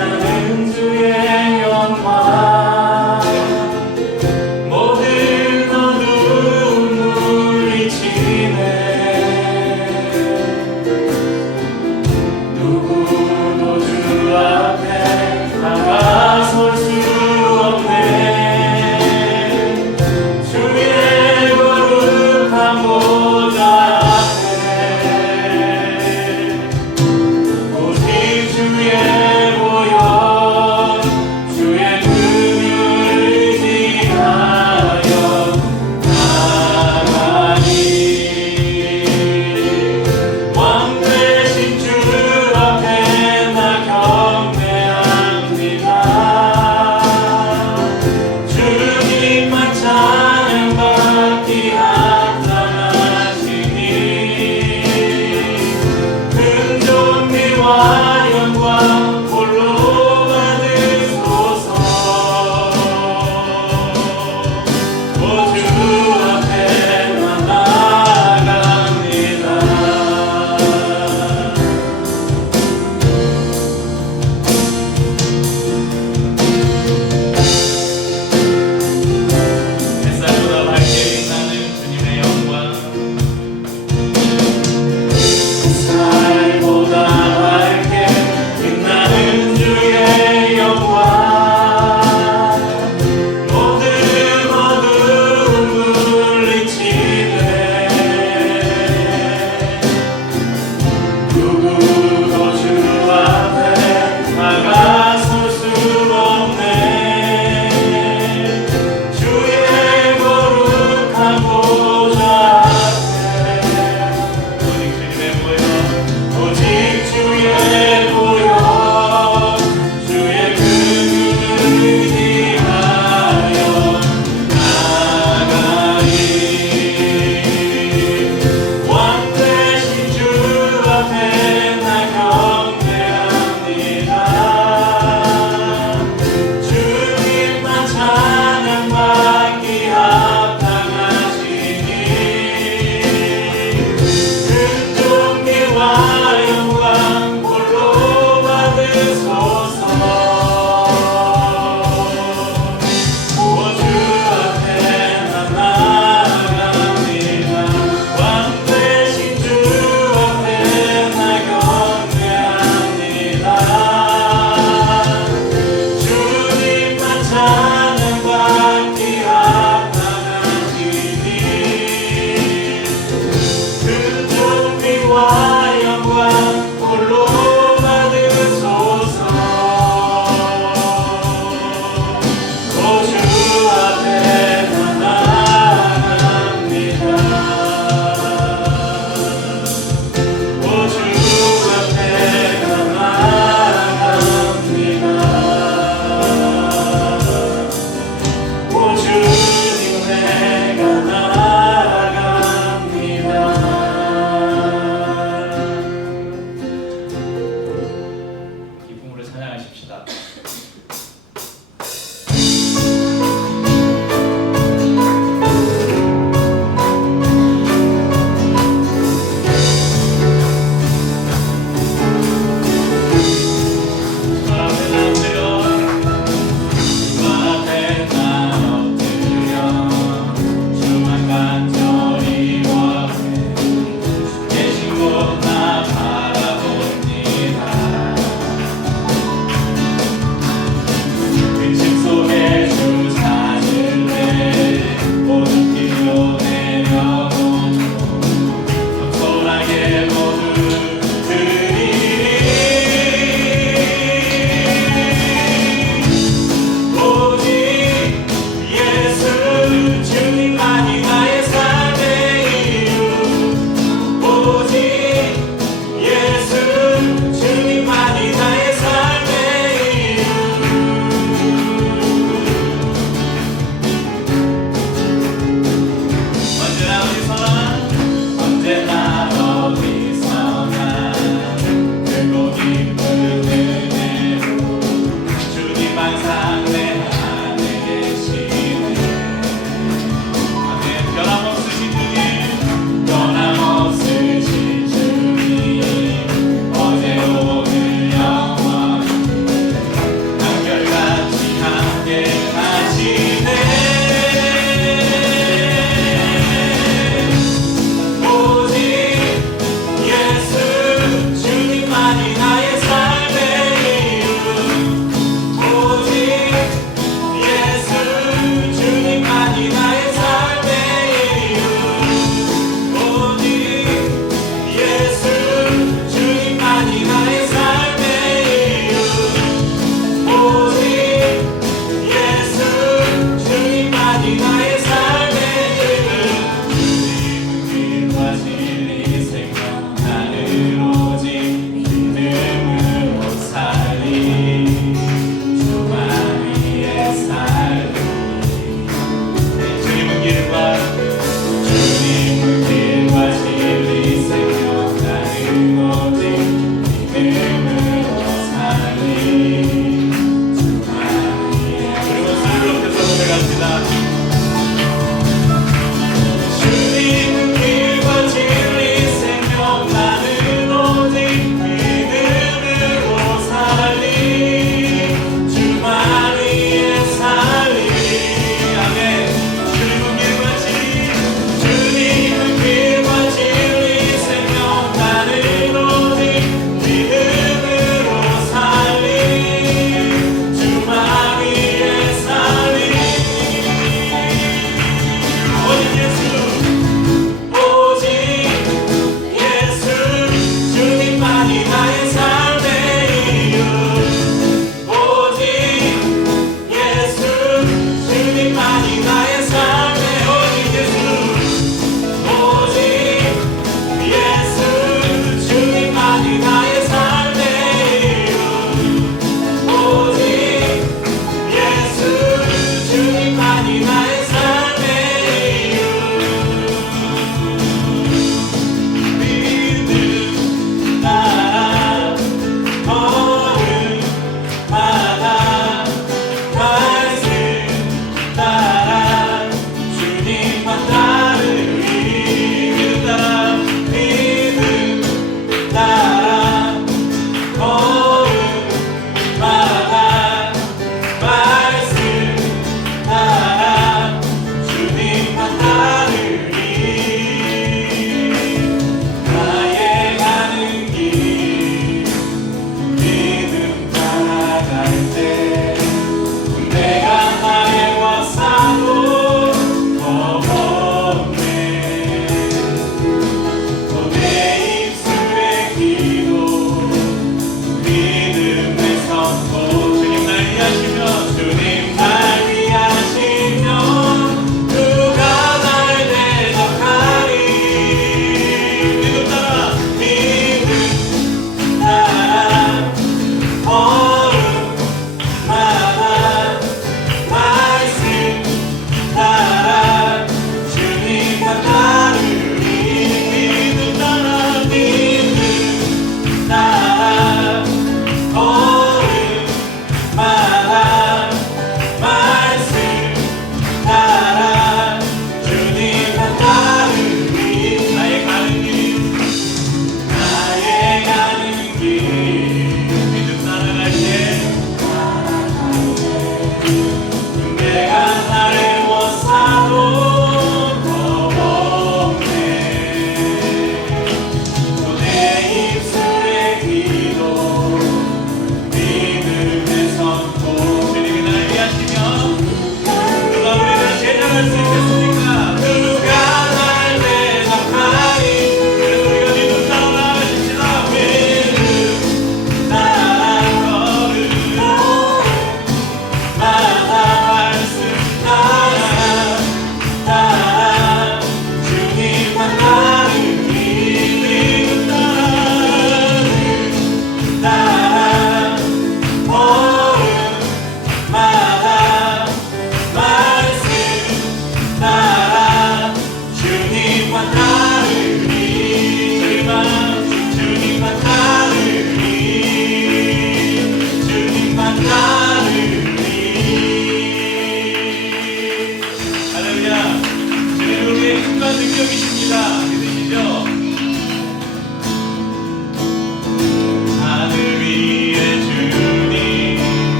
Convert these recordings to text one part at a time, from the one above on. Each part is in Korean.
나는 주의 영광 모든 어두운 물리치네 누구도 주 앞에 다가설 수 없네 주의 거룩한 보좌 앞에 오직 주의 보혈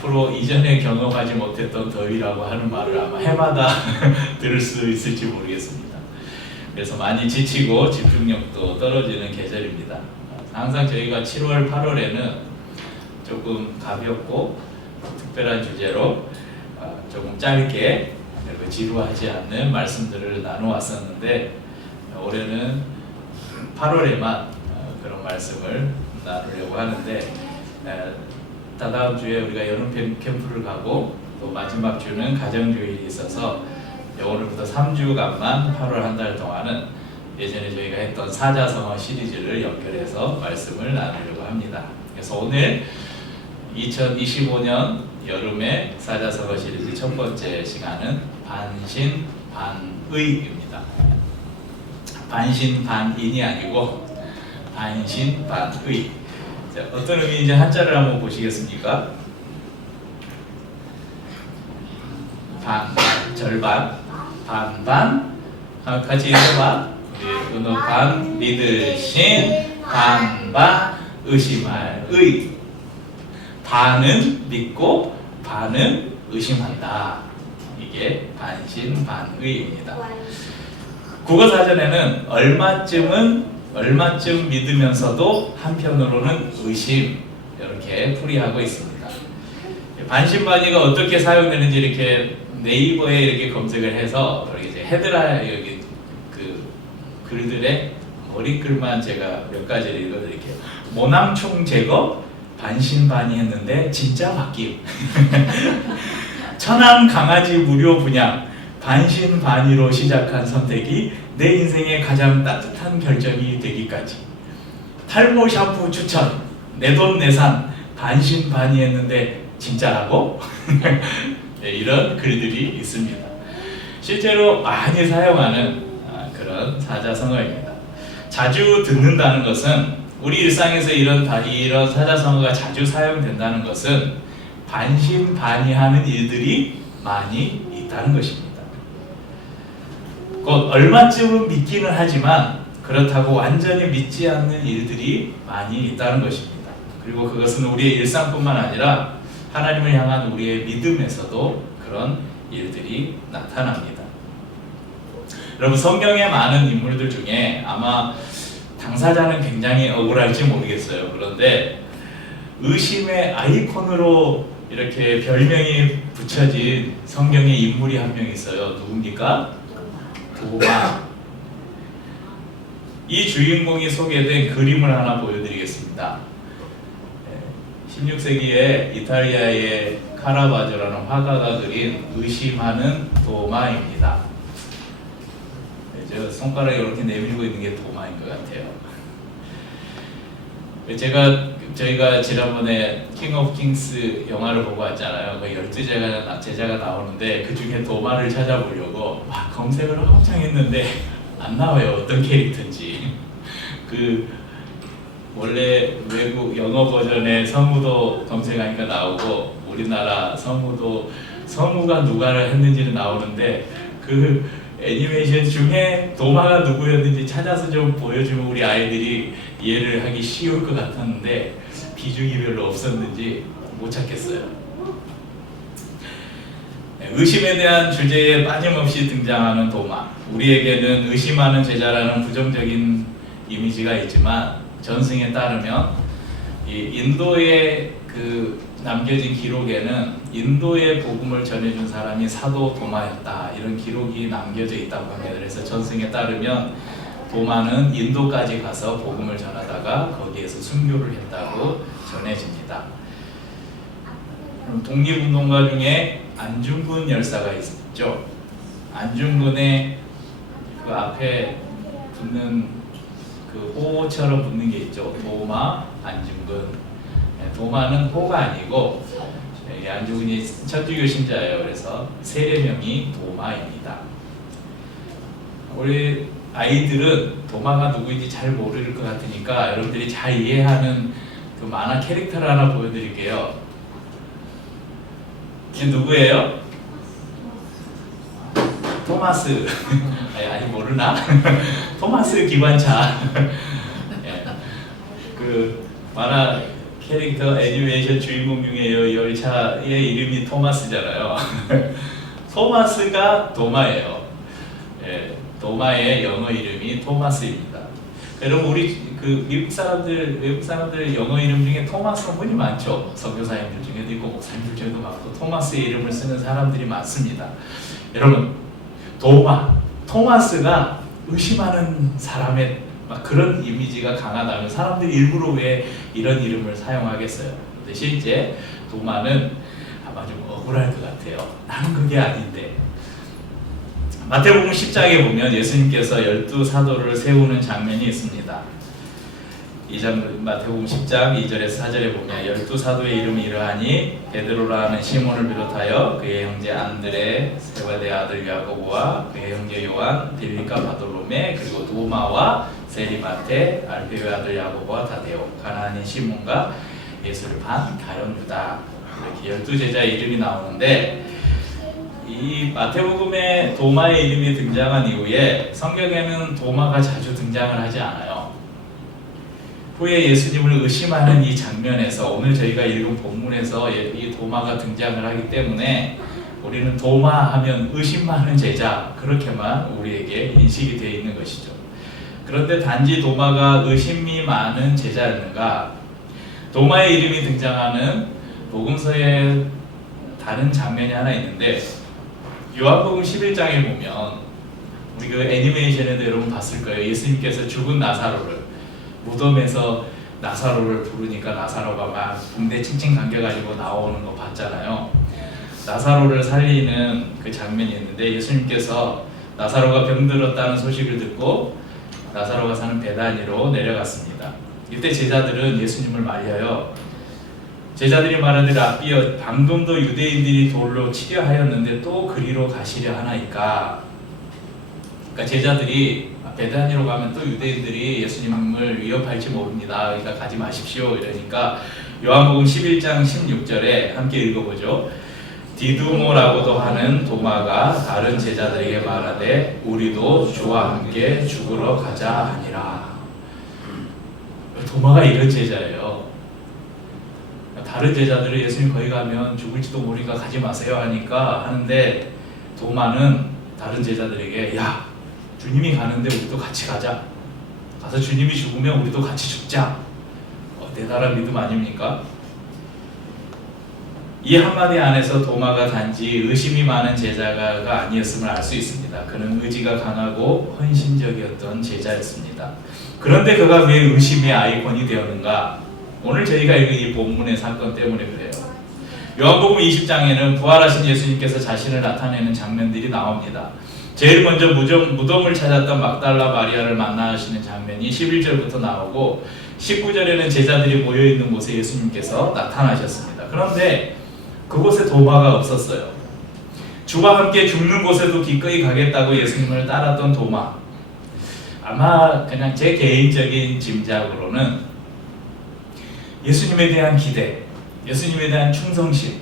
앞으로 이전에 경험하지 못했던 더위라고 하는 말을 아마 해마다 들을 수 있을지 모르겠습니다. 그래서 많이 지치고 집중력도 떨어지는 계절입니다. 항상 저희가 7월, 8월에는 조금 가볍고 특별한 주제로 조금 짧게 그리고 지루하지 않는 말씀들을 나누었었는데 올해는 8월에만 그런 말씀을 나누려고 하는데 다다음 주에 우리가 여름 캠프를 가고 또 마지막 주는 가정주일이 있어서 오늘부터 3주간만 8월 한 달 동안은 예전에 저희가 했던 사자성어 시리즈를 연결해서 말씀을 나누려고 합니다. 그래서 오늘 2025년 여름의 사자성어 시리즈 첫 번째 시간은 반신반의입니다. 반신반인이 아니고 반신반의. 자, 어떤 의미인지 한자를 한번 보시겠습니까? 반, 절반, 반반, 같이 읽어봐. 우리 은호 반, 믿을 신, 반반, 의심할 의. 반은 믿고 반은 의심한다. 이게 반신반의입니다. 국어사전에는 얼마쯤 믿으면서도 한편으로는 의심 이렇게 풀이하고 있습니다. 반신반의가 어떻게 사용되는지 이렇게 네이버에 이렇게 검색을 해서 이제 헤드라인 여기 그 글들의 머리글만 제가 몇 가지를 읽어드릴게요. 모낭충 제거 반신반의했는데 진짜 바뀜. 천안 강아지 무료 분양 반신반의로 시작한 선택이 내 인생의 가장 따뜻한 결정이 되기까지. 탈모 샴푸 추천 내 돈 내산 반신반의했는데 진짜라고? 네, 이런 글들이 있습니다. 실제로 많이 사용하는 그런 사자성어입니다. 자주 듣는다는 것은 우리 일상에서 이런 사자성어가 자주 사용된다는 것은 반신반의하는 일들이 많이 있다는 것입니다. 곧 얼마쯤은 믿기는 하지만 그렇다고 완전히 믿지 않는 일들이 많이 있다는 것입니다. 그리고 그것은 우리의 일상뿐만 아니라 하나님을 향한 우리의 믿음에서도 그런 일들이 나타납니다. 여러분, 성경의 많은 인물들 중에 아마 당사자는 굉장히 억울할지 모르겠어요. 그런데 의심의 아이콘으로 이렇게 별명이 붙여진 성경의 인물이 한 명 있어요. 누굽니까? 도마. 이 주인공이 소개된 그림을 하나 보여드리겠습니다. 16세기에 이탈리아의 카라바조라는 화가가 그린 의심하는 도마입니다. 저 손가락에 이렇게 내밀고 있는 게 도마인 것 같아요. 저희가 지난번에 킹 오브 킹스 영화를 보고 왔잖아요. 그 12제자가 나오는데 그 중에 도마를 찾아보려고 막 검색을 엄청 했는데 안 나와요. 어떤 캐릭터인지. 그 원래 외국 영어 버전의 성우도 검색하니까 나오고 우리나라 성우도 성우가 누가를 했는지는 나오는데 그 애니메이션 중에 도마가 누구였는지 찾아서 좀 보여주면 우리 아이들이 이해를 하기 쉬울 것 같았는데 비중이 별로 없었는지 못 찾겠어요. 의심에 대한 주제에 빠짐없이 등장하는 도마. 우리에게는 의심하는 제자라는 부정적인 이미지가 있지만 전승에 따르면 이 인도의 그 남겨진 기록에는 인도의 복음을 전해준 사람이 사도 도마였다, 이런 기록이 남겨져 있다고 합니다. 그래서 전승에 따르면 도마는 인도까지 가서 복음을 전하다가 거기에서 순교를 했다고 전해집니다. 독립운동가 중에 안중근 열사가 있죠. 안중근의 그 앞에 붙는 그 호처럼 붙는 게 있죠. 도마, 안중근. 도마는 호가 아니고 안중근이 천주교 신자예요. 그래서 세례명이 도마입니다. 우리 아이들은 도마가 누구인지 잘 모를 것 같으니까 여러분들이 잘 이해하는 그 만화 캐릭터를 하나 보여드릴게요. 이게 누구예요? 토마스. 아니 모르나? 토마스 기관차. 그 만화 캐릭터 애니메이션 주인공 중에 열차의 이름이 토마스잖아요. 토마스가 도마예요. 예, 도마의 영어 이름이 토마스입니다. 여러분 우리 그 외국 사람들 영어 이름 중에 토마스가 분이 많죠. 선교사님들 중에도 있고 목사님들 중에도 많고 토마스의 이름을 쓰는 사람들이 많습니다. 여러분 토마스가 의심하는 사람의 막 그런 이미지가 강하다면 사람들이 일부러 왜 이런 이름을 사용하겠어요? 근데 실제 도마는 아마 좀 억울할 것 같아요. 나는 그게 아닌데. 마태복음 10장에 보면 예수님께서 12사도를 세우는 장면이 있습니다. 마태복음 10장 2절에서 4절에 보면 12사도의 이름이 이러하니 베드로라는 시몬을 비롯하여 그의 형제 안드레, 세바데의 아들 야고보와 그의 형제 요한, 빌립과 바돌로메, 그리고 도마와 세리마테, 알페오의 아들 야고보와 다데오, 가나안인 시몬과 예수를 반 가룟 유다, 이렇게 12제자의 이름이 나오는데 이 마태복음에 도마의 이름이 등장한 이후에 성경에는 도마가 자주 등장을 하지 않아요. 후에 예수님을 의심하는 이 장면에서 오늘 저희가 읽은 본문에서 이 도마가 등장을 하기 때문에 우리는 도마 하면 의심 많은 제자 그렇게만 우리에게 인식이 되어 있는 것이죠. 그런데 단지 도마가 의심이 많은 제자였는가? 도마의 이름이 등장하는 복음서에 다른 장면이 하나 있는데 요한복음 11장에 보면 우리 그 애니메이션에도 여러분 봤을 거예요. 예수님께서 죽은 나사로를 무덤에서 나사로를 부르니까 나사로가 막 붕대 칭칭 감겨가지고 나오는 거 봤잖아요. 나사로를 살리는 그 장면이 있는데 예수님께서 나사로가 병들었다는 소식을 듣고 나사로가 사는 베다니로 내려갔습니다. 이때 제자들은 예수님을 말려요. 제자들이 말하되 라삐여 방금도 유대인들이 돌로 치려 하였는데 또 그리로 가시려 하나이까. 그러니까 제자들이 베다니로 가면 또 유대인들이 예수님을 위협할지 모릅니다. 그러니까 가지 마십시오. 이러니까 요한복음 11장 16절에 함께 읽어보죠. 디두모라고도 하는 도마가 다른 제자들에게 말하되 우리도 주와 함께 죽으러 가자 하니라. 도마가 이런 제자예요. 다른 제자들은 예수님 거기 가면 죽을지도 모르니까 가지 마세요 하니까 하는데 도마는 다른 제자들에게 야 주님이 가는데 우리도 같이 가자. 가서 주님이 죽으면 우리도 같이 죽자. 대단한 믿음 아닙니까? 이 한마디 안에서 도마가 단지 의심이 많은 제자가 아니었음을 알 수 있습니다. 그는 의지가 강하고 헌신적이었던 제자였습니다. 그런데 그가 왜 의심의 아이콘이 되었는가? 오늘 저희가 읽은 이 본문의 사건 때문에 그래요. 요한복음 20장에는 부활하신 예수님께서 자신을 나타내는 장면들이 나옵니다. 제일 먼저 무덤을 찾았던 막달라 마리아를 만나시는 장면이 11절부터 나오고 19절에는 제자들이 모여있는 곳에 예수님께서 나타나셨습니다. 그런데 그곳에 도마가 없었어요. 주와 함께 죽는 곳에도 기꺼이 가겠다고 예수님을 따랐던 도마. 아마 그냥 제 개인적인 짐작으로는 예수님에 대한 기대, 예수님에 대한 충성심,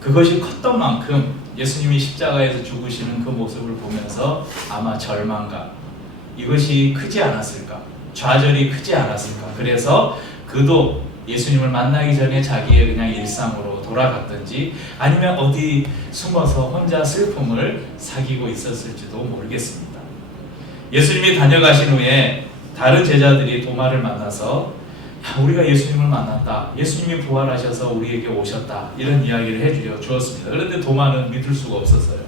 그것이 컸던 만큼 예수님이 십자가에서 죽으시는 그 모습을 보면서 아마 절망감, 이것이 크지 않았을까? 좌절이 크지 않았을까? 그래서 그도 예수님을 만나기 전에 자기의 그냥 일상으로 돌아갔든지 아니면 어디 숨어서 혼자 슬픔을 사귀고 있었을지도 모르겠습니다. 예수님이 다녀가신 후에 다른 제자들이 도마를 만나서 야, 우리가 예수님을 만났다. 예수님이 부활하셔서 우리에게 오셨다. 이런 이야기를 해주었습니다. 그런데 도마는 믿을 수가 없었어요.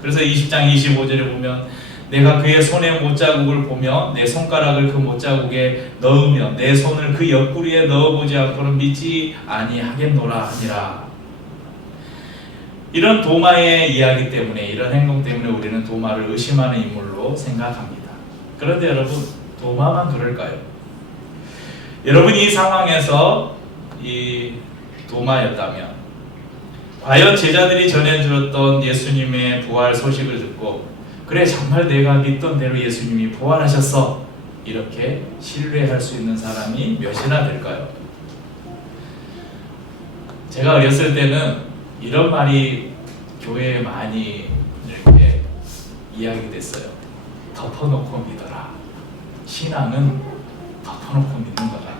그래서 20장 25절에 보면 내가 그의 손의 못자국을 보며 내 손가락을 그 못자국에 넣으며 내 손을 그 옆구리에 넣어보지 않고는 믿지 아니하겠노라 하니라. 이런 도마의 이야기 때문에, 이런 행동 때문에 우리는 도마를 의심하는 인물로 생각합니다. 그런데 여러분, 도마만 그럴까요? 여러분, 이 상황에서 이 도마였다면 과연 제자들이 전해주었던 예수님의 부활 소식을 듣고 그래 정말 내가 믿던 대로 예수님이 부활하셨어 이렇게 신뢰할 수 있는 사람이 몇이나 될까요? 제가 어렸을 때는 이런 말이 교회에 많이 이렇게 이야기됐어요. 덮어놓고 믿어라. 신앙은 덮어놓고 믿는 거다.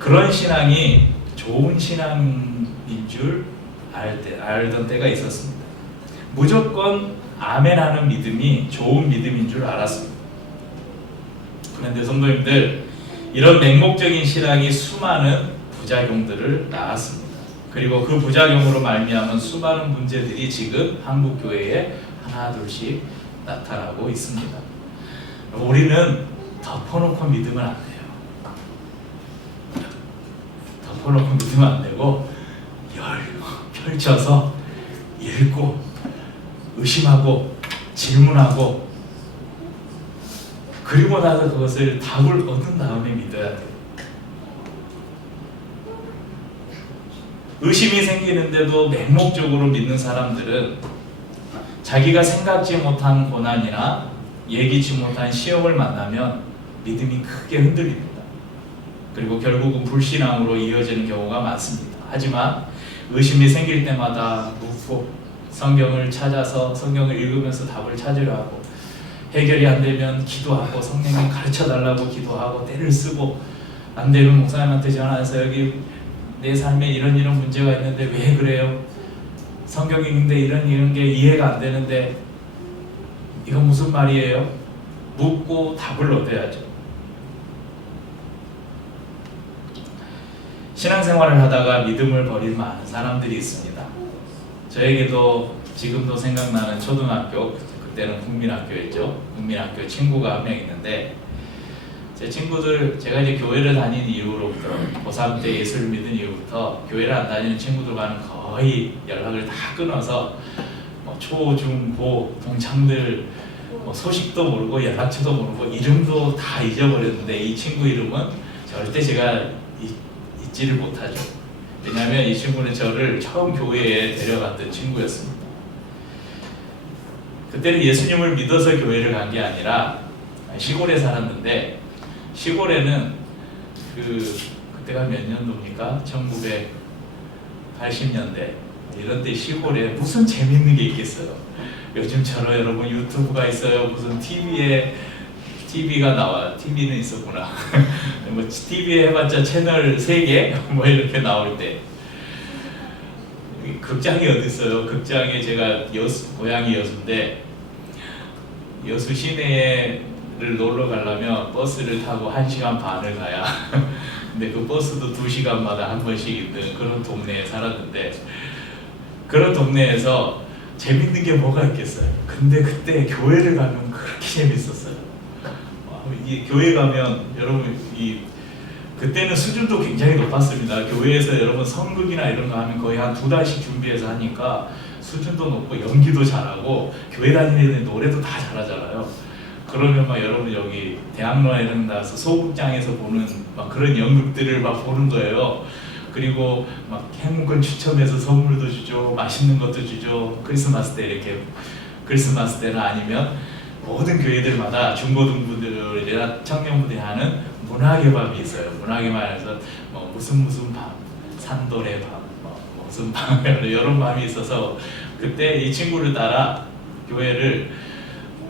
그런 신앙이 좋은 신앙인 줄 알던 때가 있었습니다. 무조건 아멘하는 믿음이 좋은 믿음인 줄 알았습니다. 그런데 성도님들, 이런 맹목적인 신앙이 수많은 부작용들을 낳았습니다. 그리고 그 부작용으로 말미암은 수많은 문제들이 지금 한국 교회에 하나둘씩 나타나고 있습니다. 우리는 덮어놓고 믿으면 안 돼요. 덮어놓고 믿으면 안 되고 펼쳐서 읽고 의심하고 질문하고 그리고 나서 그것을 답을 얻은 다음에 믿어야 돼요. 의심이 생기는데도 맹목적으로 믿는 사람들은 자기가 생각지 못한 고난이나 예기치 못한 시험을 만나면 믿음이 크게 흔들립니다. 그리고 결국은 불신앙으로 이어지는 경우가 많습니다. 하지만 의심이 생길 때마다 묻고 성경을 찾아서 성경을 읽으면서 답을 찾으려 하고, 해결이 안 되면 기도하고 성령님 가르쳐 달라고 기도하고 때를 쓰고, 안 되면 목사님한테 전화해서 여기 내 삶에 이런 문제가 있는데 왜 그래요? 성경이 있는데 이런 게 이해가 안 되는데 이건 무슨 말이에요? 묻고 답을 얻어야죠. 신앙생활을 하다가 믿음을 버린 많은 사람들이 있습니다. 저에게도 지금도 생각나는 초등학교, 그때는 국민학교였죠. 국민학교 친구가 한 명 있는데, 제 친구들, 제가 이제 교회를 다닌 이후로부터, 고3 때 예수를 믿은 이후부터 교회를 안 다니는 친구들과는 거의 연락을 다 끊어서 초, 중, 고 동창들 소식도 모르고 연락처도 모르고 이름도 다 잊어버렸는데, 이 친구 이름은 절대 제가 잊지를 못하죠. 왜냐하면 이 친구는 저를 처음 교회에 데려갔던 친구였습니다. 그때는 예수님을 믿어서 교회를 간 게 아니라 시골에 살았는데, 시골에는 그때가 몇 년도입니까? 1980년대 이런 때 시골에 무슨 재밌는 게 있겠어요. 요즘처럼 여러분 유튜브가 있어요. 무슨 TV가 나와. TV는 있었구나. 뭐 TV에 해봤자 채널 3개 뭐 이렇게 나올 때, 극장이 어디 있어요? 극장에 제가 고향이 여수인데, 여수 시내를 놀러 가려면 버스를 타고 1시간 반을 가야 근데 그 버스도 2시간마다 한 번씩 있는 그런 동네에 살았는데, 그런 동네에서 재밌는 게 뭐가 있겠어요? 근데 그때 교회를 가면 그렇게 재밌었어요. 이 교회 가면 여러분, 그때는 수준도 굉장히 높았습니다. 교회에서 여러분 성극이나 이런 거 하면 거의 한 2달씩 준비해서 하니까 수준도 높고 연기도 잘하고, 교회 다니는 애들 노래도 다 잘하잖아요. 그러면 막 여러분 여기 대학로에 이런 데 가서 소극장에서 보는 막 그런 연극들을 막 보는 거예요. 그리고 막 행운권 추첨해서 선물도 주죠. 맛있는 것도 주죠. 크리스마스 때 이렇게, 크리스마스 때나 아니면 모든 교회들마다 중고등부들이나 청년부들이 하는 문학의 밤이 있어요. 문학의 밤에서 무슨 밤, 산돌의 밤, 무슨 밤, 이런 밤이 있어서, 그때 이 친구를 따라 교회를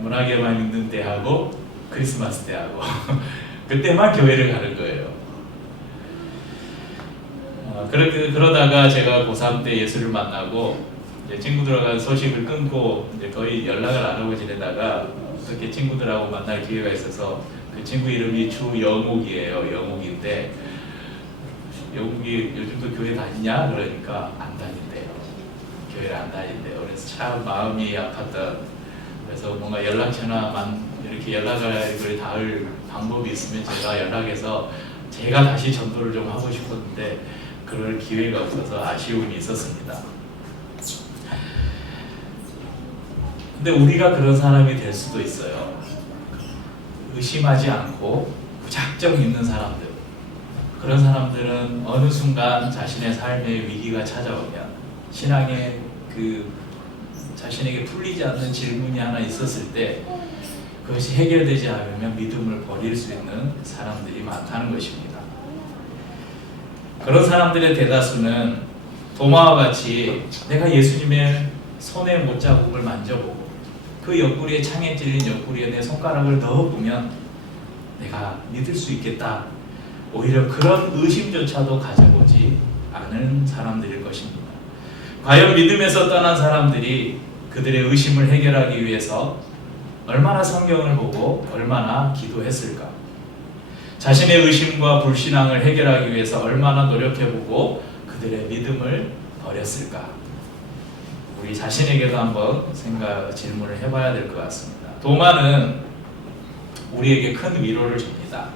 문학의 밤 있는 때 하고 크리스마스 때 하고 그때만 교회를 가는 거예요. 그러다가 제가 고3 때 예수를 만나고 이제 친구들과 소식을 끊고 이제 거의 연락을 안 하고 지내다가 어떻게 친구들하고 만날 기회가 있어서, 그 친구 이름이 주영욱이에요. 영욱인데, 영욱이 요즘도 교회 다니냐? 그러니까 안 다닌대요. 교회를 안 다닌대요. 그래서 참 마음이 아팠던, 그래서 뭔가 연락처나 이렇게 연락을 닿을 방법이 있으면 제가 연락해서 제가 다시 전도를 좀 하고 싶었는데 그럴 기회가 없어서 아쉬움이 있었습니다. 근데 우리가 그런 사람이 될 수도 있어요. 의심하지 않고 무작정 믿는 사람들, 그런 사람들은 어느 순간 자신의 삶의 위기가 찾아오면, 신앙에 자신에게 풀리지 않는 질문이 하나 있었을 때 그것이 해결되지 않으면 믿음을 버릴 수 있는 사람들이 많다는 것입니다. 그런 사람들의 대다수는 도마와 같이 내가 예수님의 손의 못자국을 만져보고 그 옆구리에, 창에 찔린 옆구리에 내 손가락을 넣어보면 내가 믿을 수 있겠다 오히려 그런 의심조차도 가져보지 않은 사람들일 것입니다. 과연 믿음에서 떠난 사람들이 그들의 의심을 해결하기 위해서 얼마나 성경을 보고 얼마나 기도했을까? 자신의 의심과 불신앙을 해결하기 위해서 얼마나 노력해보고 그들의 믿음을 버렸을까? 우리 자신에게도 한번 질문을 해봐야 될 것 같습니다. 도마는 우리에게 큰 위로를 줍니다.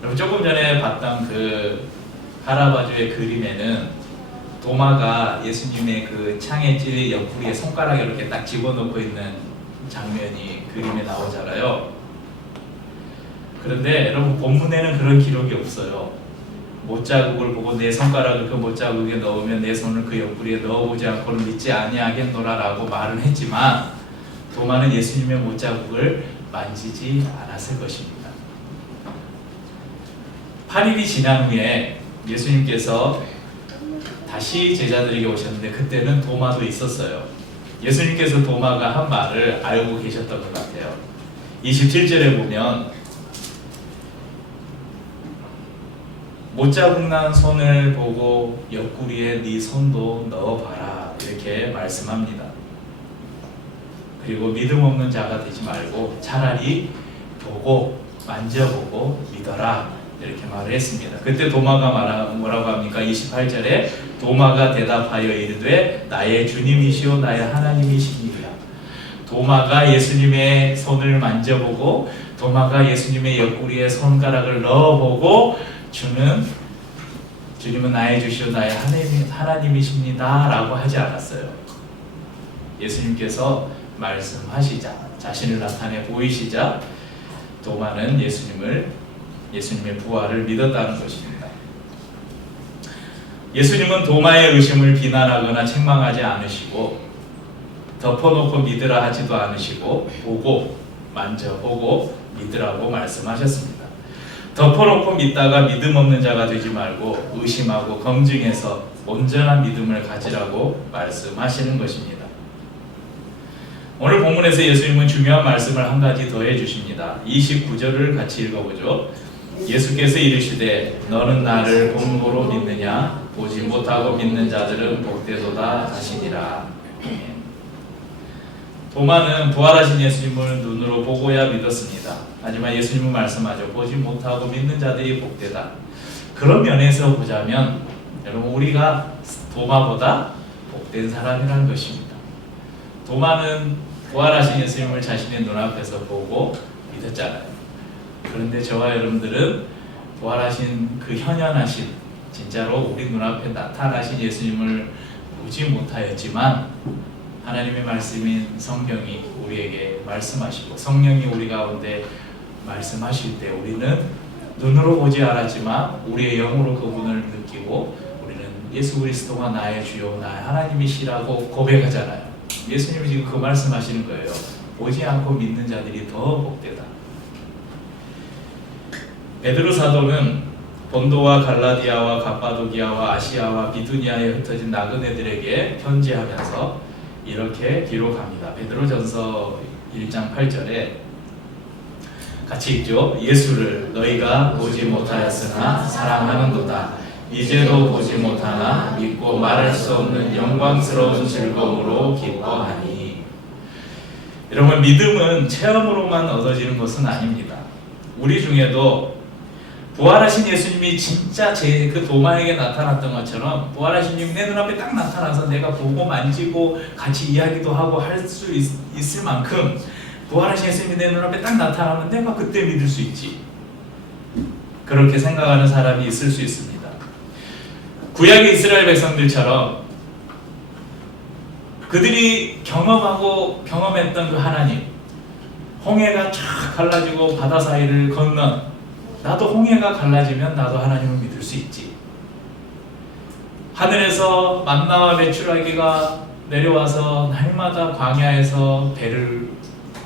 여러분 조금 전에 봤던 그 카라바조의 그림에는 도마가 예수님의 그 창에 찔린 옆구리에 손가락에 이렇게 딱 집어넣고 있는 장면이 그림에 나오잖아요. 그런데 여러분 본문에는 그런 기록이 없어요. 못자국을 보고 내 손가락을 그 못자국에 넣으면 내 손을 그 옆구리에 넣어보지 않고는 믿지 아니하겠노라 라고 말은 했지만 도마는 예수님의 못자국을 만지지 않았을 것입니다. 8일이 지난 후에 예수님께서 다시 제자들에게 오셨는데 그때는 도마도 있었어요. 예수님께서 도마가 한 말을 알고 계셨던 것 같아요. 27절에 보면 못자국 난 손을 보고 옆구리에 네 손도 넣어봐라 이렇게 말씀합니다. 그리고 믿음 없는 자가 되지 말고 차라리 보고 만져보고 믿어라 이렇게 말을 했습니다. 그때 도마가 뭐라고 합니까? 28절에 도마가 대답하여 이르되 나의 주님이시오 나의 하나님이시니라. 도마가 예수님의 손을 만져보고 도마가 예수님의 옆구리에 손가락을 넣어보고 주님은 나의 주시오 나의 하나님이십니다 라고 하지 않았어요. 예수님께서 말씀하시자 자신을 나타내 보이시자 도마는 예수님의 부활을 믿었다는 것입니다. 예수님은 도마의 의심을 비난하거나 책망하지 않으시고 덮어놓고 믿으라 하지도 않으시고 보고 만져보고 믿으라고 말씀하셨습니다. 덮어놓고 믿다가 믿음 없는 자가 되지 말고 의심하고 검증해서 온전한 믿음을 가지라고 말씀하시는 것입니다. 오늘 본문에서 예수님은 중요한 말씀을 한 가지 더 해주십니다. 29절을 같이 읽어보죠. 예수께서 이르시되 너는 나를 본보로 믿느냐 보지 못하고 믿는 자들은 복되도다 하시니라. 도마는 부활하신 예수님을 눈으로 보고야 믿었습니다. 하지만 예수님은 말씀하죠. 보지 못하고 믿는 자들이 복되다. 그런 면에서 보자면 여러분 우리가 도마보다 복된 사람이라는 것입니다. 도마는 부활하신 예수님을 자신의 눈앞에서 보고 믿었잖아요. 그런데 저와 여러분들은 부활하신 그 현현하신 진짜로 우리 눈앞에 나타나신 예수님을 보지 못하였지만 하나님의 말씀인 성경이 우리에게 말씀하시고 성령이 우리 가운데 말씀하실 때 우리는 눈으로 보지 않았지만 우리의 영으로 그분을 느끼고 우리는 예수 그리스도가 나의 주요 나의 하나님이시라고 고백하잖아요. 예수님이 지금 그 말씀하시는 거예요. 보지 않고 믿는 자들이 더 복되다. 베드로 사도는 본도와 갈라디아와 갑바도기아와 아시아와 비두니아에 흩어진 나그네들에게 편지하면서 이렇게 기록합니다. 베드로전서 1장 8절에 같이 읽죠. 예수를 너희가 보지 못하였으나 사랑하는도다. 이제도 보지 못하나 믿고 말할 수 없는 영광스러운 즐거움으로 기뻐하니. 여러분 믿음은 체험으로만 얻어지는 것은 아닙니다. 우리 중에도 부활하신 예수님이 진짜 그 도마에게 나타났던 것처럼 부활하신 예수님 내 눈앞에 딱 나타나서 내가 보고 만지고 같이 이야기도 하고 할 수 있을 만큼 부활하신 예수님이 내 눈앞에 딱 나타나면 내가 그때 믿을 수 있지. 그렇게 생각하는 사람이 있을 수 있습니다. 구약의 이스라엘 백성들처럼 그들이 경험했던 그 하나님, 홍해가 쫙 갈라지고 바다 사이를 건넌 나도 홍해가 갈라지면 나도 하나님을 믿을 수 있지. 하늘에서 만나와 메추라기가 내려와서 날마다 광야에서 배를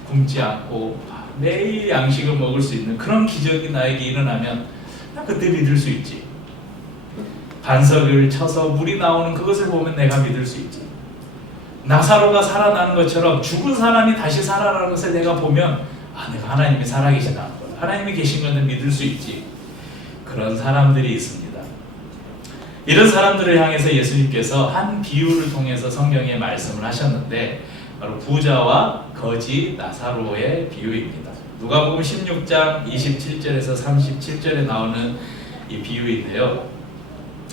굶지 않고 매일 양식을 먹을 수 있는 그런 기적이 나에게 일어나면 나 그때 믿을 수 있지. 반석을 쳐서 물이 나오는 그것을 보면 내가 믿을 수 있지. 나사로가 살아나는 것처럼 죽은 사람이 다시 살아나는 것을 내가 보면 내가 하나님이 살아계시다. 하나님이 계신 것을 믿을 수 있지. 그런 사람들이 있습니다. 이런 사람들을 향해서 예수님께서 한 비유를 통해서 성경에 말씀을 하셨는데 바로 부자와 거지 나사로의 비유입니다. 누가복음 16장 27절에서 37절에 나오는 이 비유인데요.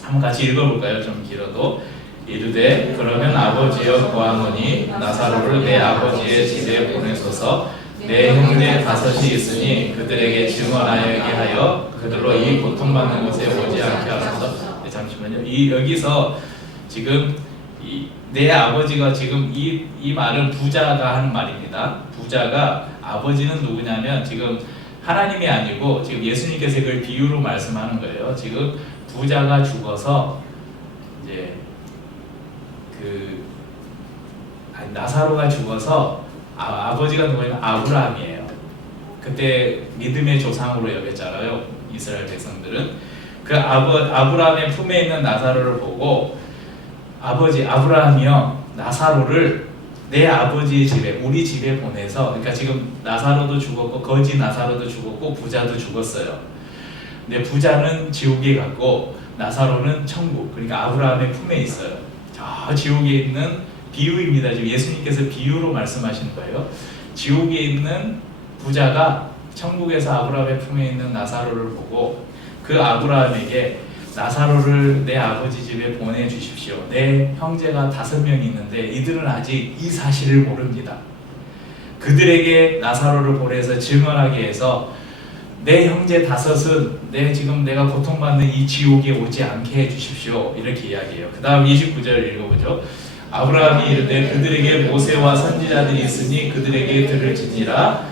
한번 같이 읽어볼까요? 좀 길어도. 이르되 그러면 아버지여 구하노니 나사로를 내 아버지의 집에 보내소서. 내 형제 다섯이 있으니 그들에게 증언하게 하여 그들로 이 고통받는 곳에 오지 않게 하소서. 네, 잠시만요. 여기서 지금 내 아버지가 지금 이 말은 부자가 하는 말입니다. 부자가 아버지는 누구냐면 지금 하나님이 아니고 지금 예수님께서 그걸 비유로 말씀하는 거예요. 지금 부자가 죽어서 이제 나사로가 죽어서 아버지가 누구냐면 아브라함이에요. 그때 믿음의 조상으로 여겼잖아요. 이스라엘 백성들은. 그 아브라함의 품에 있는 나사로를 보고 아버지 아브라함이요, 나사로를 내 아버지의 집에, 우리 집에 보내서, 그러니까 지금 나사로도 죽었고 거지 나사로도 죽었고 부자도 죽었어요. 근데 부자는 지옥에 갔고 나사로는 천국, 그러니까 아브라함의 품에 있어요. 저 지옥에 있는 비유입니다. 지금 예수님께서 비유로 말씀하시는 거예요. 지옥에 있는 부자가 천국에서 아브라함의 품에 있는 나사로를 보고 그 아브라함에게 나사로를 내 아버지 집에 보내주십시오. 내 형제가 5명이 있는데 이들은 아직 이 사실을 모릅니다. 그들에게 나사로를 보내서 증언하게 해서 내 형제 5은 내가 고통받는 이 지옥에 오지 않게 해주십시오. 이렇게 이야기해요. 그 다음 29절 읽어보죠. 아브라함이 이르되 그들에게 모세와 선지자들이 있으니 그들에게 들을지니라.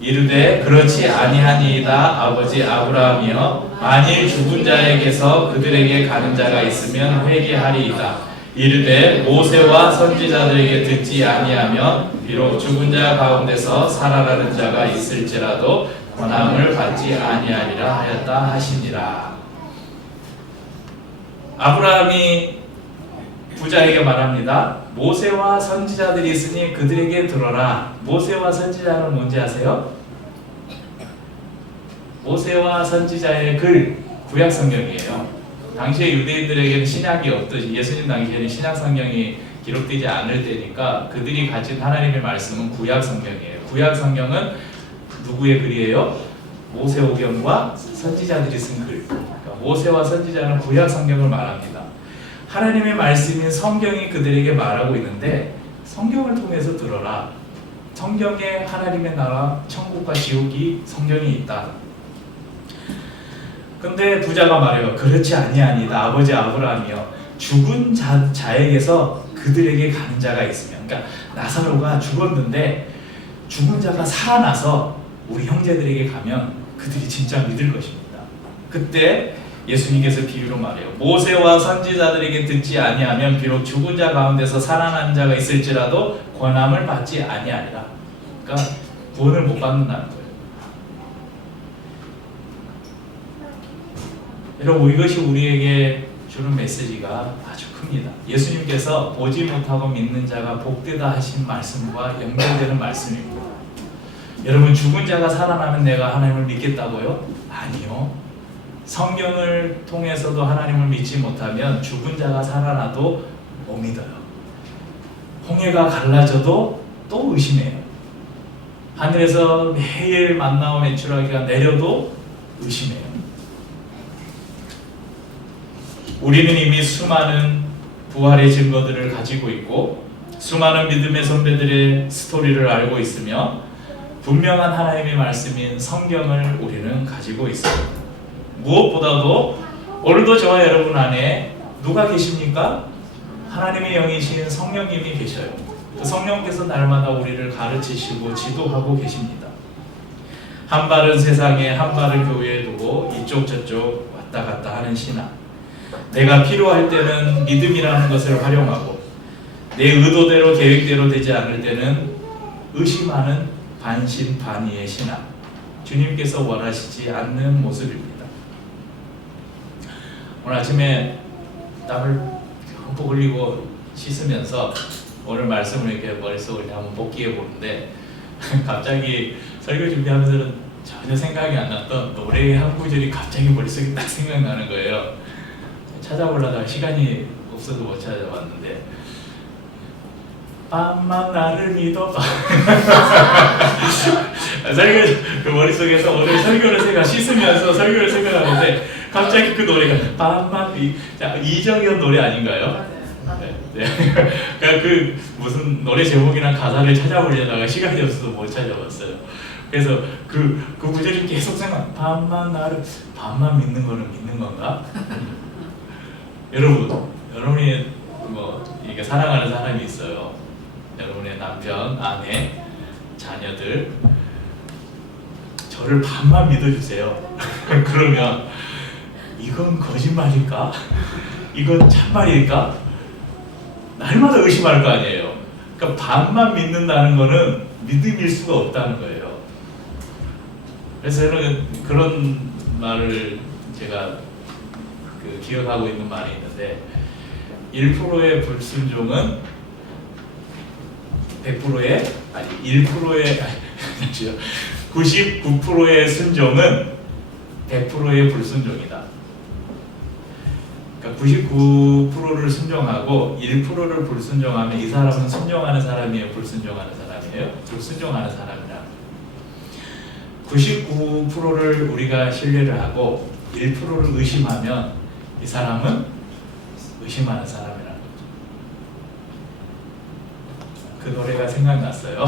이르되 그렇지 아니하니이다. 아버지 아브라함이여, 만일 죽은 자에게서 그들에게 가는 자가 있으면 회개하리이다. 이르되 모세와 선지자들에게 듣지 아니하면 비록 죽은 자 가운데서 살아나는 자가 있을지라도 권함을 받지 아니하리라 하였다 하시니라. 아브라함이 부자에게 말합니다. 모세와 선지자들이 있으니 그들에게 들어라. 모세와 선지자는 뭔지 아세요? 모세와 선지자의 글, 구약 성경이에요. 당시에 유대인들에게는 신약이 없듯이 예수님 당시에는 신약 성경이 기록되지 않을 때니까 그들이 가진 하나님의 말씀은 구약 성경이에요. 구약 성경은 누구의 글이에요? 모세오경과 선지자들이 쓴 글. 그러니까 모세와 선지자는 구약 성경을 말합니다. 하나님의 말씀인 성경이 그들에게 말하고 있는데 성경을 통해서 들어라. 성경에 하나님의 나라, 천국과 지옥이 성경에 있다. 근데 부자가 말해요. 그렇지 아니하니다. 아버지 아브라함이여, 죽은 자에게서 그들에게 가는 자가 있으면, 그러니까 나사로가 죽었는데 죽은 자가 살아나서 우리 형제들에게 가면 그들이 진짜 믿을 것입니다. 그때 예수님께서 비유로 말해요. 모세와 선지자들에게 듣지 아니하면 비록 죽은 자 가운데서 살아난 자가 있을지라도 권함을 받지 아니하리라. 그러니까 구원을 못 받는다는 거예요. 여러분, 이것이 우리에게 주는 메시지가 아주 큽니다. 예수님께서 보지 못하고 믿는 자가 복되다 하신 말씀과 연결되는 말씀입니다. 여러분, 죽은 자가 살아나면 내가 하나님을 믿겠다고요? 아니요. 성경을 통해서도 하나님을 믿지 못하면 죽은 자가 살아나도 못 믿어요. 홍해가 갈라져도 또 의심해요. 하늘에서 매일 만나와 메추라기가 내려도 의심해요. 우리는 이미 수많은 부활의 증거들을 가지고 있고 수많은 믿음의 선배들의 스토리를 알고 있으며 분명한 하나님의 말씀인 성경을 우리는 가지고 있습니다. 무엇보다도 오늘도 저와 여러분 안에 누가 계십니까? 하나님의 영이신 성령님이 계셔요. 그 성령께서 날마다 우리를 가르치시고 지도하고 계십니다. 한 발은 세상에 한 발은 교회에 두고 이쪽 저쪽 왔다 갔다 하는 신앙. 내가 필요할 때는 믿음이라는 것을 활용하고 내 의도대로 계획대로 되지 않을 때는 의심하는 반신반의의 신앙. 주님께서 원하시지 않는 모습입니다. 오늘 아침에 땀을 흠뻑 흘리고 씻으면서 오늘 말씀을 이렇게 머릿속을 한번 복기해 보는데 갑자기 설교 준비하면서는 전혀 생각이 안 났던 노래의 한 구절이 갑자기 머릿속에 딱 생각나는 거예요. 찾아보려다가 시간이 없어서 못 찾아봤는데, 밤만 나를 믿어봐. 그 머릿속에서 오늘 설교를 씻으면서 설교를 생각하는데 갑자기 그 노래가 밤만 이정현 노래 아닌가요? 네. 그러니까 그 무슨 노래 제목이나 가사를 찾아보려다가 시간이 없어서 못 찾아봤어요. 그래서 그 구절이 계속 밤만 믿는 거는 믿는 건가? 여러분이 뭐 이게 사랑하는 사람이 있어요. 여러분의 남편, 아내, 자녀들 저를 반만 믿어주세요. 그러면 이건 거짓말일까? 이건 참말일까? 날마다 의심할 거 아니에요. 그러니까 반만 믿는다는 거는 믿음일 수가 없다는 거예요. 그래서 저는 그런 말을 제가 기억하고 있는 말이 있는데, 1%의 불순종은 100%의 99%의 순종은 100%의 불순종이다. 그러니까 99%를 순종하고 1%를 불순종하면 이 사람은 순종하는 사람이에요, 불순종하는 사람이에요? 불순종하는 사람이라. 99%를 우리가 신뢰를 하고 1%를 의심하면 이 사람은 의심하는 사람이라는 거죠. 그 노래가 생각났어요.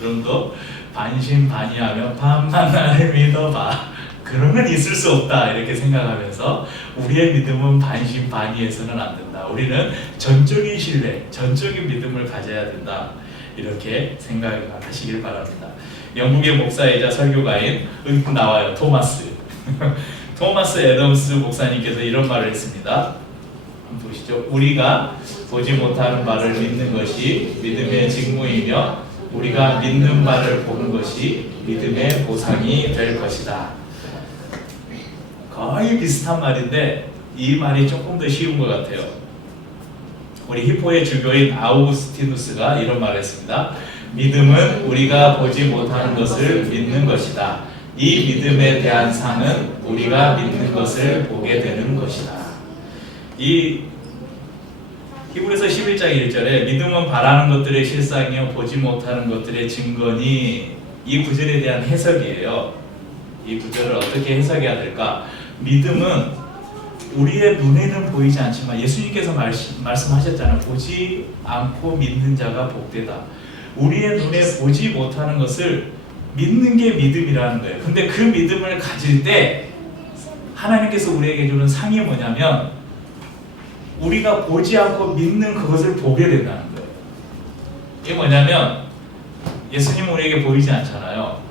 여러분도 반신반의하며 밤만 나를 믿어봐. 그런 건 있을 수 없다 이렇게 생각하면서 우리의 믿음은 반신반의해서는 안 된다. 우리는 전적인 신뢰, 전적인 믿음을 가져야 된다. 이렇게 생각하시길 바랍니다. 영국의 목사이자 설교가인 나와요. 토마스 애덤스 목사님께서 이런 말을 했습니다. 한번 보시죠. 우리가 보지 못하는 바를 믿는 것이 믿음의 직무이며 우리가 믿는 바를 보는 것이 믿음의 보상이 될 것이다. 거의 비슷한 말인데 이 말이 조금 더 쉬운 것 같아요. 우리 히포의 주교인 아우구스티누스가 이런 말을 했습니다. 믿음은 우리가 보지 못하는 것을 믿는 것이다. 이 믿음에 대한 상은 우리가 믿는 것을 보게 되는 것이다. 이 히브리서 11장 1절에 믿음은 바라는 것들의 실상이요 보지 못하는 것들의 증거니, 이 구절에 대한 해석이에요. 이 구절을 어떻게 해석해야 될까? 믿음은 우리의 눈에는 보이지 않지만 예수님께서 말씀하셨잖아요. 보지 않고 믿는 자가 복되다. 우리의 눈에 보지 못하는 것을 믿는 게 믿음이라는 거예요. 근데 그 믿음을 가질 때 하나님께서 우리에게 주는 상이 뭐냐면 우리가 보지 않고 믿는 그것을 보게 된다는 거예요. 이게 뭐냐면 예수님은 우리에게 보이지 않잖아요.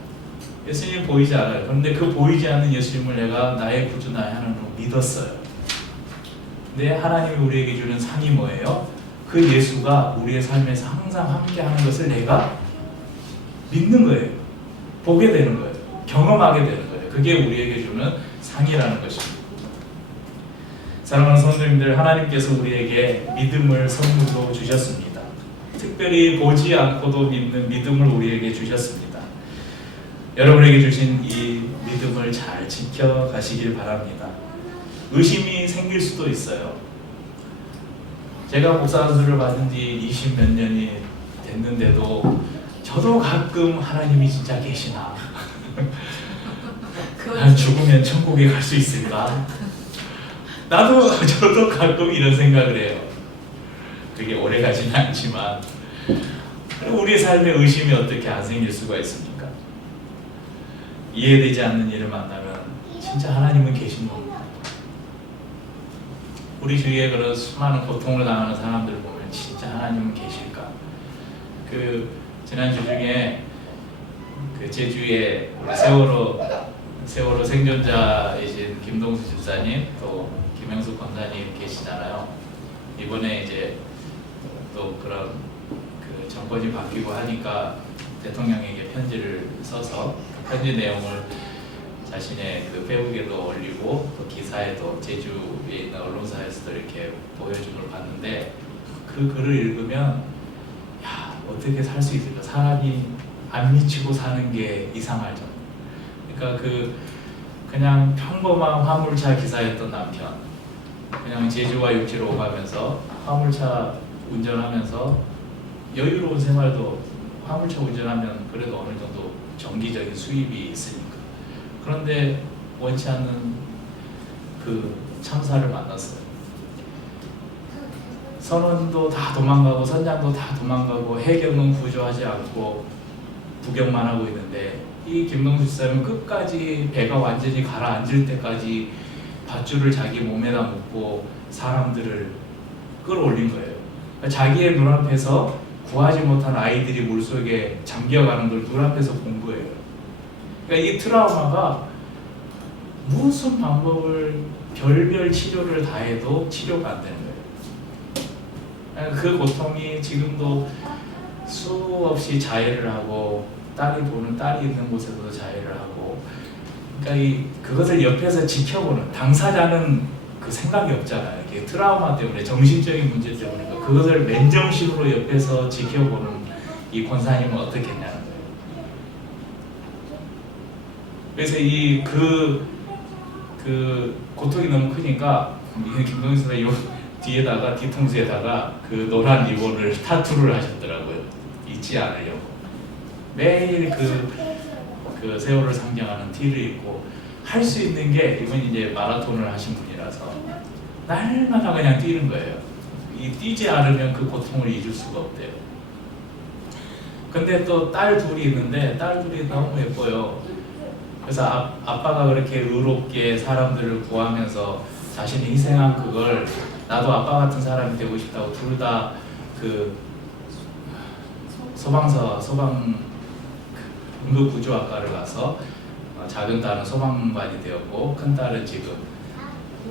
예수님이 보이지 않아요. 그런데 그 보이지 않는 예수님을 내가 나의 구주 나의 하나님으로 믿었어요. 근데 하나님이 우리에게 주는 상이 뭐예요? 그 예수가 우리의 삶에서 항상 함께 하는 것을 내가 믿는 거예요. 보게 되는 거예요. 경험하게 되는 거예요. 그게 우리에게 주는 상이라는 것입니다. 사랑하는 성도님들, 하나님께서 우리에게 믿음을 선물로 주셨습니다. 특별히 보지 않고도 믿는 믿음을 우리에게 주셨습니다. 여러분에게 주신 이 믿음을 잘 지켜가시길 바랍니다. 의심이 생길 수도 있어요. 제가 목사 안수를 받은 지 20몇 년이 됐는데도 저도 가끔 하나님이 진짜 계시나? 난 죽으면 천국에 갈 수 있을까? 저도 가끔 이런 생각을 해요. 그게 오래 가지는 않지만 우리의 삶에 의심이 어떻게 안 생길 수가 있습니까? 이해되지 않는 일을 만나면 진짜 하나님은 계신 겁니다. 우리 주위에 그런 수많은 고통을 당하는 사람들을 보면 진짜 하나님은 계실까? 지난주 중에 제주에 세월호 생존자이신 김동수 집사님 또 김영숙 권사님 계시잖아요. 이번에 이제 또 그런 정권이 바뀌고 하니까 대통령에게 편지를 써서 그 편지 내용을 자신의 페이북에도 올리고 또 기사에도 제주에 있는 언론사에서도 이렇게 보여준 걸 봤는데 그 글을 읽으면 야, 어떻게 살 수 있을까? 사람이 안 미치고 사는 게 이상하죠. 그러니까 그냥 평범한 화물차 기사였던 남편, 그냥 제주와 육지로 오가면서 화물차 운전하면서 여유로운 생활도, 화물차 운전하면 그래도 어느 정도 정기적인 수입이 있으니까. 그런데 원치 않는 그 참사를 만났어요. 선원도 다 도망가고 선장도 다 도망가고 해경은 구조하지 않고 구경만 하고 있는데, 이 김동수 집사람은 끝까지 배가 완전히 가라앉을 때까지 밧줄을 자기 몸에다 묶고 사람들을 끌어올린 거예요. 그러니까 자기의 눈앞에서 구하지 못한 아이들이 물속에 잠겨가는 걸 눈앞에서 본 거예요. 그러니까 이 트라우마가 무슨 방법을, 별별 치료를 다 해도 치료가 안 되는 거예요. 그 고통이 지금도 수없이 자해를 하고, 딸이 있는 곳에서도 자해를 하고, 그러니까 그것을 옆에서 지켜보는, 당사자는 그 생각이 없잖아요. 이게 트라우마 때문에, 정신적인 문제 때문에 그것을 맨정신으로 옆에서 지켜보는 이 권사님은 어떻게 했냐는 거예요. 그래서 그 고통이 너무 크니까 김동수 선생님 뒤에다가, 뒤통수에다가 그 노란 리본을 타투를 하셨더라고요. 잊지 않으려고. 매일 그 세월을 상징하는 티를 입고, 할 수 있는 게, 이분 이제 마라톤을 하신 분이라서 날마다 그냥 뛰는 거예요. 뛰지 않으면 그 고통을 잊을 수가 없대요. 근데 또 딸 둘이 있는데, 딸 둘이 너무 예뻐요. 그래서 아빠가 그렇게 의롭게 사람들을 구하면서 자신이 희생한 그걸, 나도 아빠 같은 사람이 되고 싶다고 둘 다 그 응급구조학과를 가서, 작은 딸은 소방관이 되었고 큰 딸은 지금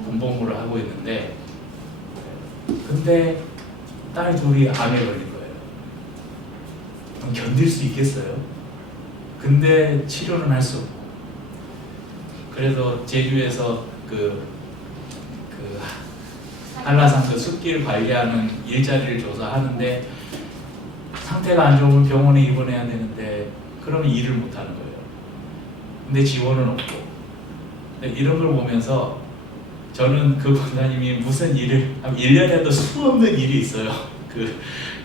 군복무를 하고 있는데, 근데 딸 둘이 암에 걸린 거예요. 그럼 견딜 수 있겠어요? 근데 치료는 할 수 없고. 그래서 제주에서 한라산 그 숲길 관리하는 일자리를 줘서 하는데, 상태가 안 좋으면 병원에 입원해야 되는데 그러면 일을 못 하는 거예요. 근데 지원은 없고. 근데 이런 걸 보면서 저는 그 권사님이 무슨 일을, 1년에도 수없는 일이 있어요. 그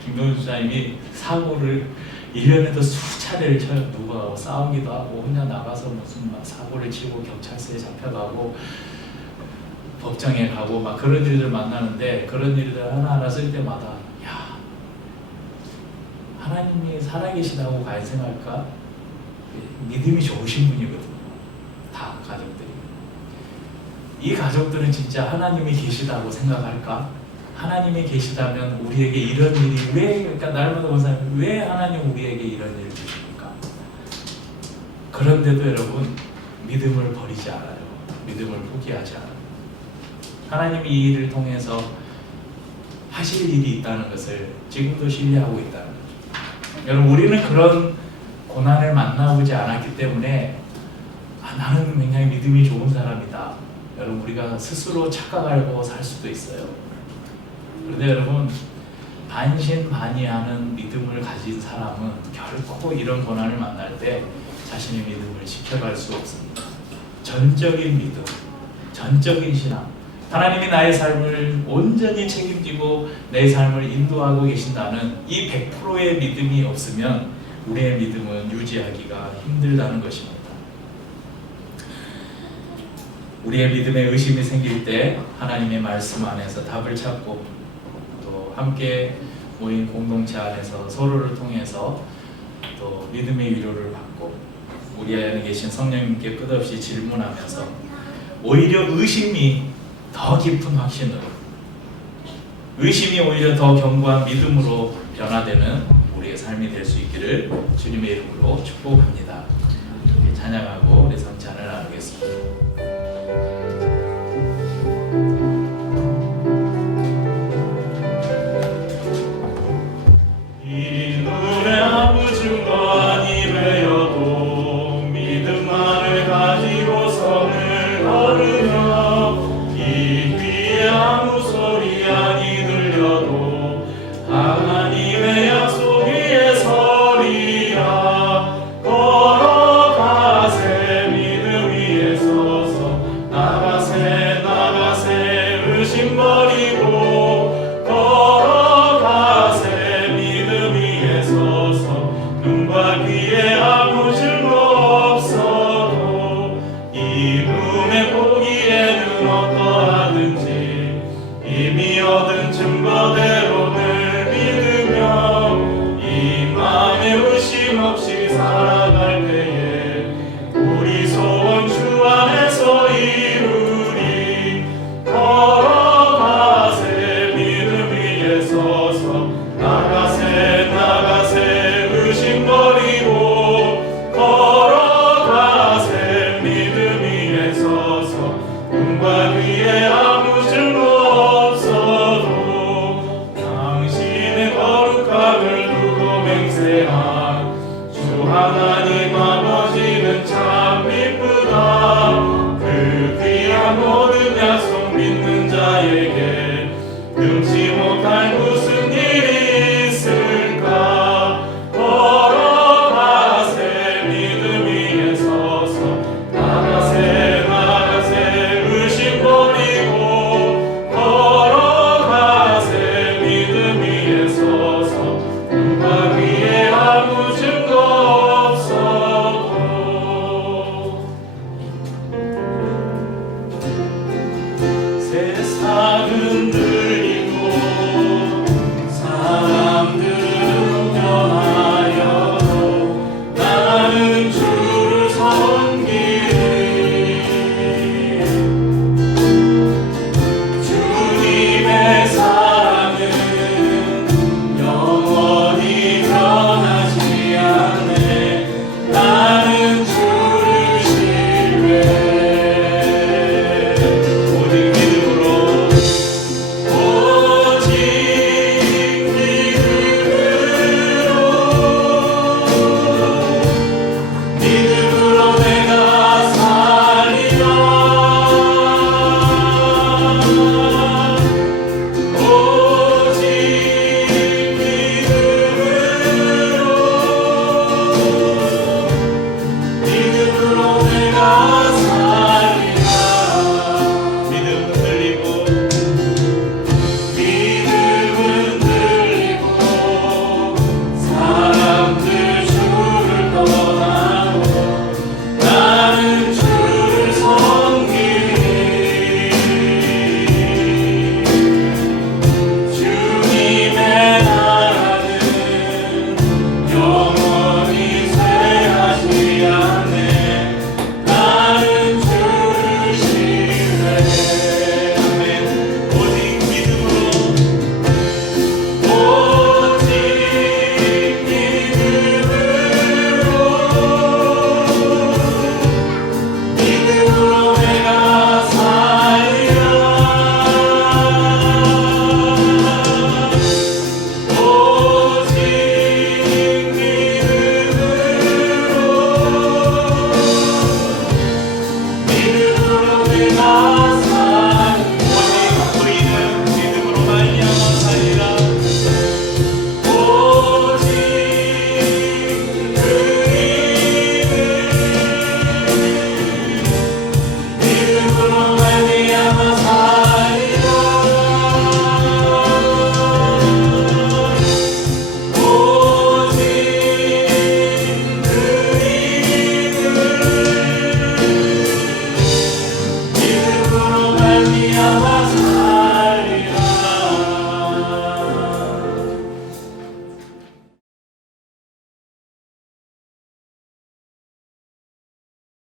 김동수 집사님이 사고를 1년에도 수차례를 쳐요. 누구하고 싸우기도 하고, 혼자 나가서 무슨 막 사고를 치고 경찰서에 잡혀가고 법정에 가고 막 그런 일들 만나는데, 그런 일들 하나하나 쓸 때마다, 야, 하나님이 살아계시다고 생각할까? 믿음이 좋으신 분이거든요. 다 가족들이. 이 가족들은 진짜 하나님이 계시다고 생각할까? 하나님이 계시다면 우리에게 이런 일이 그러니까 날마다 본 사람이 왜 하나님 우리에게 이런 일을 주십니까? 그런데도 여러분, 믿음을 버리지 않아요. 믿음을 포기하지 않아요. 하나님이 이 일을 통해서 하실 일이 있다는 것을 지금도 신뢰하고 있다는 거죠. 여러분, 우리는 그런 고난을 만나보지 않았기 때문에 나는 굉장히 믿음이 좋은 사람이다, 여러분, 우리가 스스로 착각하고 살 수도 있어요. 그런데 여러분, 반신반의하는 믿음을 가진 사람은 결코 이런 고난을 만날 때 자신의 믿음을 지켜갈 수 없습니다. 전적인 믿음, 전적인 신앙, 하나님이 나의 삶을 온전히 책임지고 내 삶을 인도하고 계신다는 이 100%의 믿음이 없으면 우리의 믿음은 유지하기가 힘들다는 것입니다. 우리의 믿음에 의심이 생길 때 하나님의 말씀 안에서 답을 찾고, 또 함께 모인 공동체 안에서 서로를 통해서 또 믿음의 위로를 받고, 우리 안에 계신 성령님께 끝없이 질문하면서 오히려 의심이 더 깊은 확신으로, 의심이 오히려 더 견고한 믿음으로 변화되는 우리의 삶이 될 수 있기를 주님의 이름으로 축복합니다. 찬양하고 우리 성찬을 나누겠습니다. 약속 위에 서리라, 걸어가세 의심 버리고 걸어가세. 믿음 위에 서서 눈과 귀에 아무 증거 없어도 이름의 보기에는 어떠하든지 이미 얻은 증거대로 늘 믿으며 이 맘에 의심 없이 살아갈 때에 우리 소원 주 안에서 이루리. 걸어가세. 믿음 위에 서서 나가세 나가세. 의심 버리고 걸어가세. 믿음 위에 서서 눈과 귀에 아무 증거 없어도 당신의 거룩함을 두고 맹세한 주 하나님 아버지는 참 미쁘다. 그 귀한 모든 약속 믿는 자에게 능치 못할 무슨 일이 있을까. 걸어가세. 믿음 위에 서서 나가세 나가세. 의심 버리고 걸어가세. 믿음 위에 서서 눈과 귀에 아무 증거 없어도 세상은 들리고 사람들은 변하여도 나는 주를 섬기리. 주님의 사랑은 영원히 변하지 않네. 나는 주를 신뢰해. 오직 믿음으로 오직 믿음으로 내가 살리라. 오직 믿음으로 내가 살리라. 믿음은 들리고 사람들 주를 떠나고 나는 주를 섬기리. 주님의 나라는 영원히 쇠하지 않네. 나는 주를 신뢰해. 아멘. 오직 믿음으로 오직 믿음으로 내가 살리라. 오직 믿음으로 내가 살리라. 오직 우리는 믿음으로 말미암아 살리라. 오직 믿음으로 말미암아 살리라. 오직 믿음으로 말미암아